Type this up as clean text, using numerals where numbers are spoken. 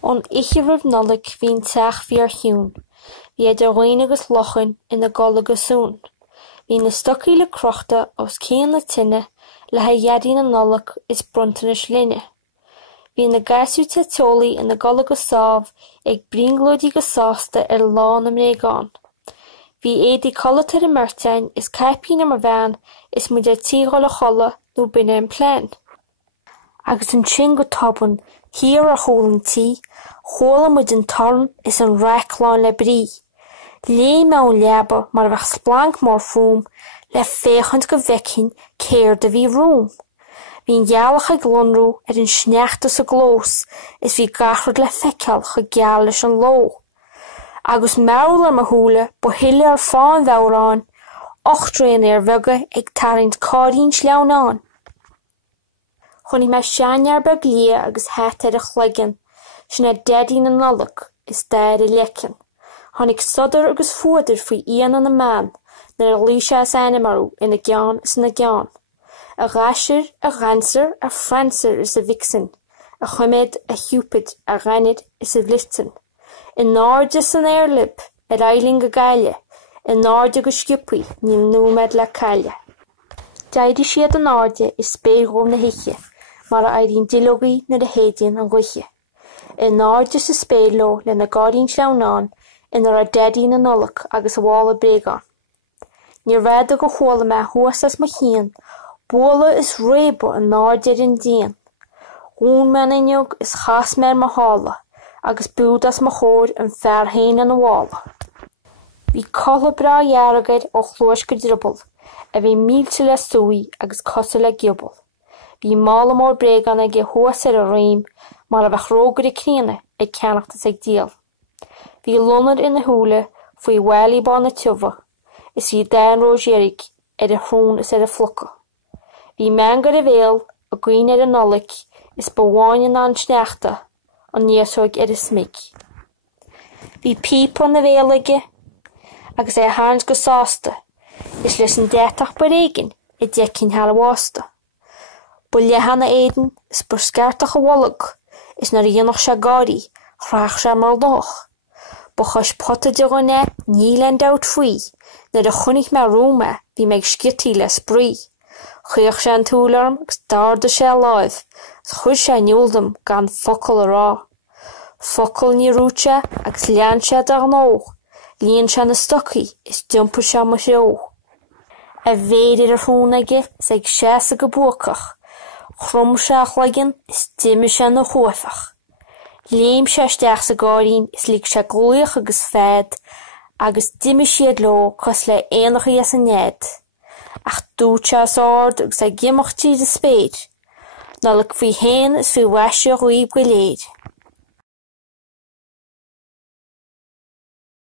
Oíche roimh Nollaig bhíonn teach fíor-chiúin. Bhí idir dhaoine agus luchain ina gcodladh gasúin. Bhí na stocaí le crochta os cionn na tine le Dheaidí na Nollag is bronntannais linne. Bhí na gasúir teolaí ina gcodladh go sámh ag brionglóidigh go sásta ar lán am Leagan. Bhí éadaí coileáin i mbeirteáin is caipín am a bhean is muid ar tíogáil a chola nó bine an plán. Agus an sin go tobann hir ar chólann tí, chola muid an tarn is an reicláin le brí. Léamh mewn leaba mar bheith splanc mór fúm le féchant go bhecinn céir de bhí rúm. Bhín gealach ag lonrú ar an sneachtas a glós is bhí gachrad le feiceal chu geal leis an ló. Agus meall ar mathúla ba huile ar fáin bheabhrán, ochtraon ar bheoga ag tarraint cádaín sleamhnán. Chonigh me seannear beag lia agus het ar a chloigeann, sin na Dheaidí na Nollag is dair I Leagan. Chonigh sodar agus fuadar faoi íana na man, nar a luise as animarú ina gceann is na gceann. A ghaisir, a ghansir, a fransir is a vixen, a chuimid, a hiúpid, a ghanid is a blitzen. In náirde san airlib, ar eiling go Gaeilge, in náirde go sciúpaí, ní númed le caile. Dheaidí siad an náirde is spéirgóm na hiche, mar a airín dilogaí na Dheaidín an ghuiche. In náirde sa spéirló le na gádaín sleamhnán, inar a Dheaidí na Nollag agus a bhála bréagán. Ní raibh go chóla me thuas as mo chéan, bóla is rébo an náirde an díon. Gún me inniug is chas mer mo hála, agus búd as mo chóir an fearrthain an bhála. Bhí colla bra dhearagaid ó chlóis go dribal, a bhí mílte le súí agus cosa le giobal. Bhí mála mór bréagán ag thuas ar a roimh, mar a bheith rógad I críne ag ceannachtas ag díal. Bhí lonad ina thuúla faoi bhailí bán na tuva, is bhí dain róisírig ar a thrún is ar a phlocha. Bhí meangar a bhéal a gcuin ar a Nollag is bháin an sneachta an níosóig ar a smig. Bhí píp an na bhéalaige agus é háins go sásta, is leis an déiteach ba Leagan I dteicinn healhásta. Bu Leagan Ní Eidhin is bur sceartach a bhuailg, is nar dhéanach se gádaí, chraach se mar lách. Ba chus potta de gonne ní len dát faoi, nar a chonigh me rúma bhí meid sciotí le sprí. Chuoch sé an túlarm agus darda sé láimh, chuir sé neoldam gan focail a rá. Focail ní rúte agus lean sé dar nó, líonn sé na stocaí is dumpa sé mo seo. A bhéidir ar thúnaige is ag séasa go buacach, chrum sé a chloigeann is duime sé na chuafach. Léamh sé isteach sa gádaín is líg sé glúach agus féad, agus duime siad leo cos le éanacha as an néad. Ach dúirt sé as ard agus ag gimeachtaí de spéid. Nollag faoi héin is faoi weise roimh go léir.